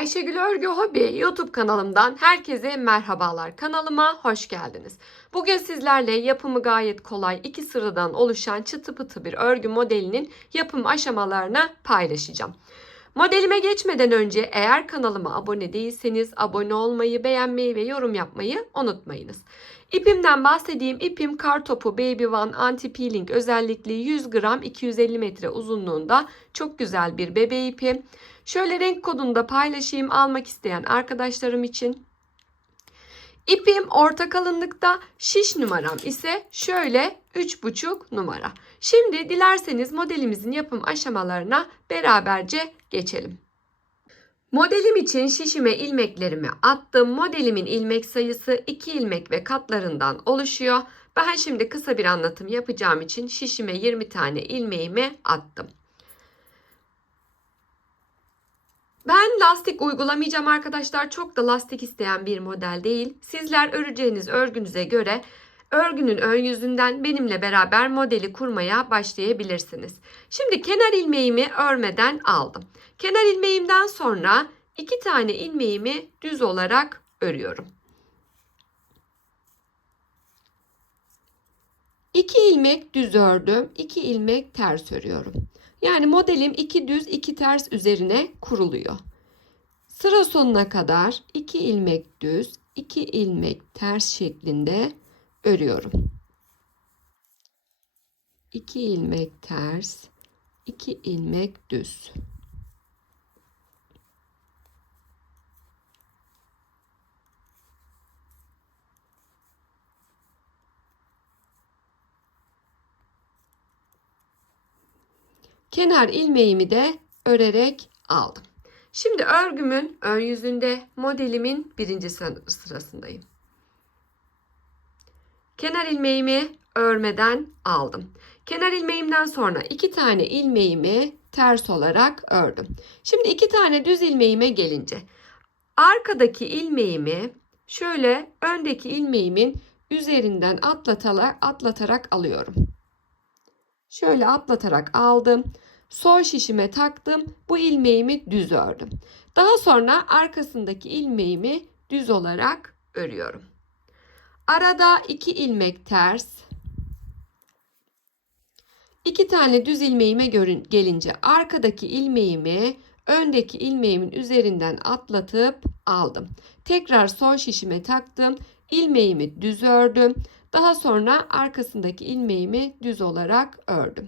Ayşegül Örgü Hobi YouTube kanalımdan herkese merhabalar. Kanalıma hoş geldiniz. Bugün sizlerle yapımı gayet kolay iki sıradan oluşan çıtı pıtı bir örgü modelinin yapım aşamalarını paylaşacağım. Modelime geçmeden önce eğer kanalıma abone değilseniz abone olmayı, beğenmeyi ve yorum yapmayı unutmayınız. İpimden bahsedeyim. İpim Kartopu Baby One Anti Peeling özellikli 100 gram 250 metre uzunluğunda çok güzel bir bebe ipi. Şöyle renk kodunu da paylaşayım almak isteyen arkadaşlarım için. İpim orta kalınlıkta, şiş numaram ise şöyle 3,5 numara. Şimdi dilerseniz modelimizin yapım aşamalarına beraberce geçelim. Modelim için şişime ilmeklerimi attım. Modelimin ilmek sayısı 2 ilmek ve katlarından oluşuyor. Ben şimdi kısa bir anlatım yapacağım için şişime 20 tane ilmeğimi attım. Ben lastik uygulamayacağım arkadaşlar. Çok da lastik isteyen bir model değil. Sizler öreceğiniz örgünüze göre örgünün ön yüzünden benimle beraber modeli kurmaya başlayabilirsiniz. Şimdi kenar ilmeğimi örmeden aldım. Kenar ilmeğimden sonra iki tane ilmeğimi düz olarak örüyorum. İki ilmek düz ördüm, iki ilmek ters örüyorum. Yani modelim iki düz iki ters üzerine kuruluyor. Sıra sonuna kadar iki ilmek düz, iki ilmek ters şeklinde örüyorum. 2 ilmek ters, 2 ilmek düz. Kenar ilmeğimi de örerek aldım. Şimdi örgümün ön yüzünde modelimin birinci sırasındayım. Kenar ilmeğimi örmeden aldım. Kenar ilmeğimden sonra iki tane ilmeğimi ters olarak ördüm. Şimdi iki tane düz ilmeğime gelince arkadaki ilmeğimi şöyle öndeki ilmeğimin üzerinden atlatarak, atlatarak alıyorum. Şöyle atlatarak aldım. Sol şişime taktım. Bu ilmeğimi düz ördüm. Daha sonra arkasındaki ilmeğimi düz olarak örüyorum. Arada iki ilmek ters. İki tane düz ilmeğime gelince arkadaki ilmeğimi öndeki ilmeğimin üzerinden atlatıp aldım. Tekrar sol şişime taktım. ilmeğimi düz ördüm. Daha sonra arkasındaki ilmeğimi düz olarak ördüm.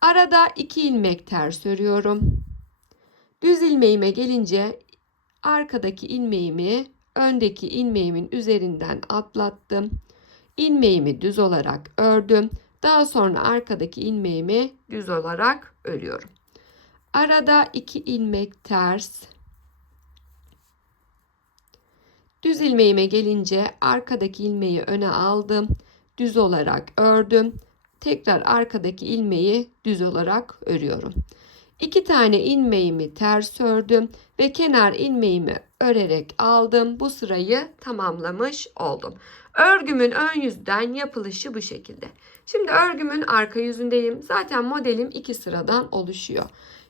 Arada iki ilmek ters örüyorum. Düz ilmeğime gelince arkadaki ilmeğimi öndeki ilmeğimin üzerinden atlattım. İlmeğimi düz olarak ördüm. Daha sonra arkadaki ilmeğimi düz olarak örüyorum. Arada iki ilmek ters. Düz ilmeğime gelince arkadaki ilmeği öne aldım. Düz olarak ördüm. Tekrar arkadaki ilmeği düz olarak örüyorum. İki tane ilmeğimi ters ördüm ve kenar ilmeğimi örerek aldım. Bu sırayı tamamlamış oldum. Örgümün ön yüzden yapılışı bu şekilde. Şimdi örgümün arka yüzündeyim. Zaten modelim iki sıradan oluşuyor.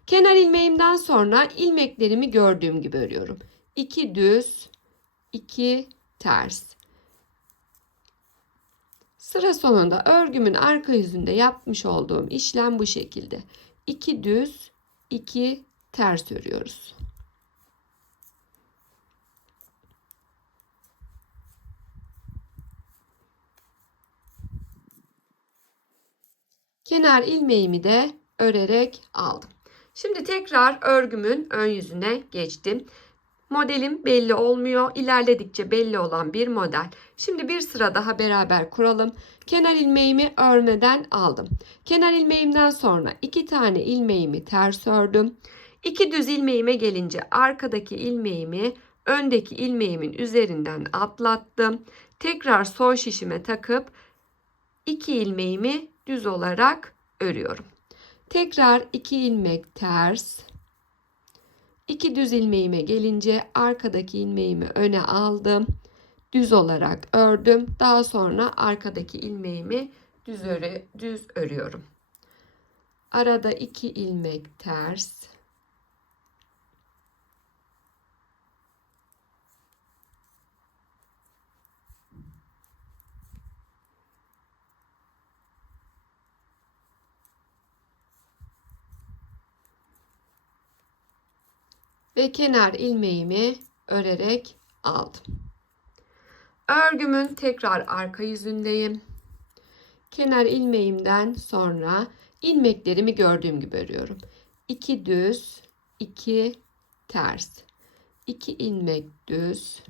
Kenar ilmeğimden sonra ilmeklerimi gördüğüm gibi örüyorum. 2 düz, 2 ters. Sıra sonunda örgümün arka yüzünde yapmış olduğum işlem bu şekilde. 2 düz, 2 ters örüyoruz. Kenar ilmeğimi de örerek aldım. Şimdi tekrar örgümün ön yüzüne geçtim. Modelim belli olmuyor. İlerledikçe belli olan bir model. Şimdi bir sıra daha beraber kuralım. Kenar ilmeğimi örmeden aldım. Kenar ilmeğimden sonra iki tane ilmeğimi ters ördüm. İki düz ilmeğime gelince arkadaki ilmeğimi öndeki ilmeğimin üzerinden atlattım. Tekrar sol şişime takıp iki ilmeğimi düz olarak örüyorum. Tekrar iki ilmek ters. İki düz ilmeğime gelince arkadaki ilmeğimi öne aldım. Düz olarak ördüm. Daha sonra arkadaki ilmeğimi düz, öre, düz örüyorum. Arada iki ilmek ters. Ve kenar ilmeğimi örerek aldım. Örgümün tekrar arka yüzündeyim. Kenar ilmeğimden sonra ilmeklerimi gördüğüm gibi örüyorum. 2 düz, 2 ters. 2 ilmek düz,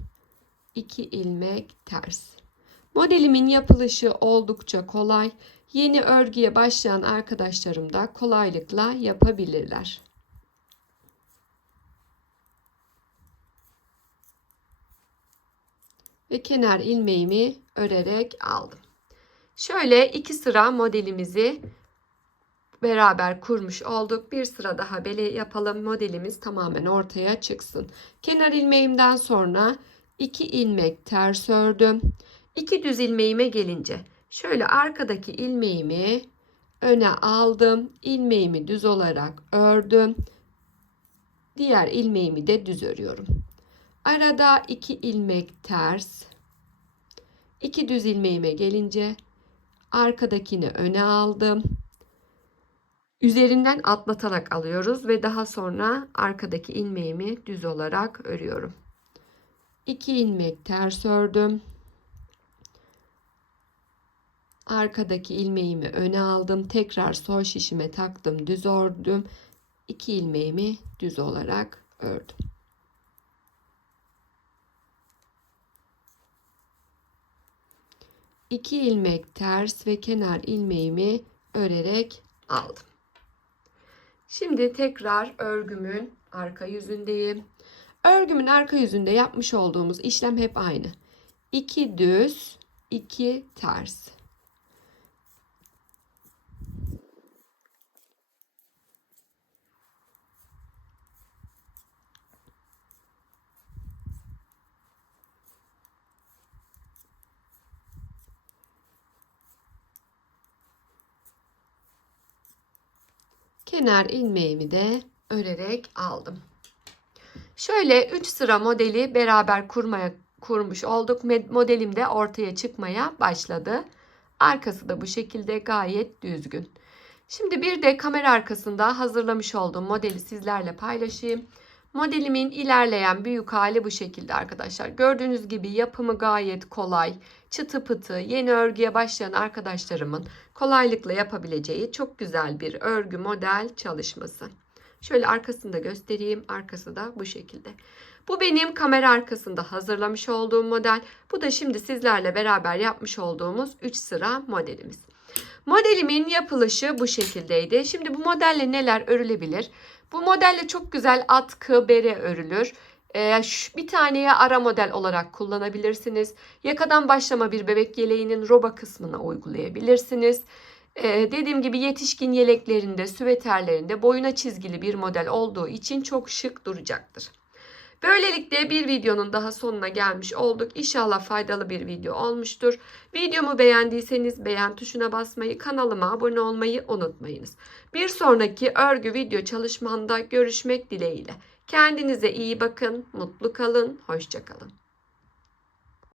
2 ilmek ters. Modelimin yapılışı oldukça kolay. Yeni örgüye başlayan arkadaşlarım da kolaylıkla yapabilirler. Ve kenar ilmeğimi örerek aldım. Şöyle iki sıra modelimizi beraber kurmuş olduk. Bir sıra daha bele yapalım. Modelimiz tamamen ortaya çıksın. Kenar ilmeğimden sonra 2 ilmek ters ördüm. 2 düz ilmeğime gelince şöyle arkadaki ilmeğimi öne aldım. ilmeğimi düz olarak ördüm. Diğer ilmeğimi de düz örüyorum. Arada 2 ilmek ters. 2 düz ilmeğime gelince arkadakini öne aldım. Üzerinden atlatarak alıyoruz ve daha sonra arkadaki ilmeğimi düz olarak örüyorum. 2 ilmek ters ördüm. Arkadaki ilmeğimi öne aldım. Tekrar sol şişime taktım. Düz ördüm. 2 ilmeğimi düz olarak ördüm. İki ilmek ters ve kenar ilmeğimi örerek aldım. Şimdi tekrar örgümün arka yüzündeyim. Örgümün arka yüzünde yapmış olduğumuz işlem hep aynı. 2 düz, 2 ters. Kenar ilmeğimi de örerek aldım. Şöyle 3 sıra modeli beraber kurmaya kurmuş olduk. Modelim de ortaya çıkmaya başladı. Arkası da bu şekilde gayet düzgün. Şimdi bir de kamera arkasında hazırlamış olduğum modeli sizlerle paylaşayım. Modelimin ilerleyen büyük hali bu şekilde arkadaşlar. Gördüğünüz gibi yapımı gayet kolay. Çıtı pıtı yeni örgüye başlayan arkadaşlarımın kolaylıkla yapabileceği çok güzel bir örgü model çalışması. Şöyle arkasını da göstereyim. Arkası da bu şekilde. Bu benim kamera arkasında hazırlamış olduğum model. Bu da şimdi sizlerle beraber yapmış olduğumuz 3 sıra modelimiz. Modelimin yapılışı bu şekildeydi. Şimdi bu modelle neler örülebilir? Bu modelle çok güzel atkı, bere örülür. Ee, bir taneye ara model olarak kullanabilirsiniz. Yakadan başlama bir bebek yeleğinin roba kısmına uygulayabilirsiniz. Ee, dediğim gibi yetişkin yeleklerinde, süveterlerinde boyuna çizgili bir model olduğu için çok şık duracaktır. Böylelikle bir videonun daha sonuna gelmiş olduk. İnşallah faydalı bir video olmuştur. Videomu beğendiyseniz beğen tuşuna basmayı, kanalıma abone olmayı unutmayınız. Bir sonraki örgü video çalışmanda görüşmek dileğiyle. Kendinize iyi bakın, mutlu kalın, hoşçakalın.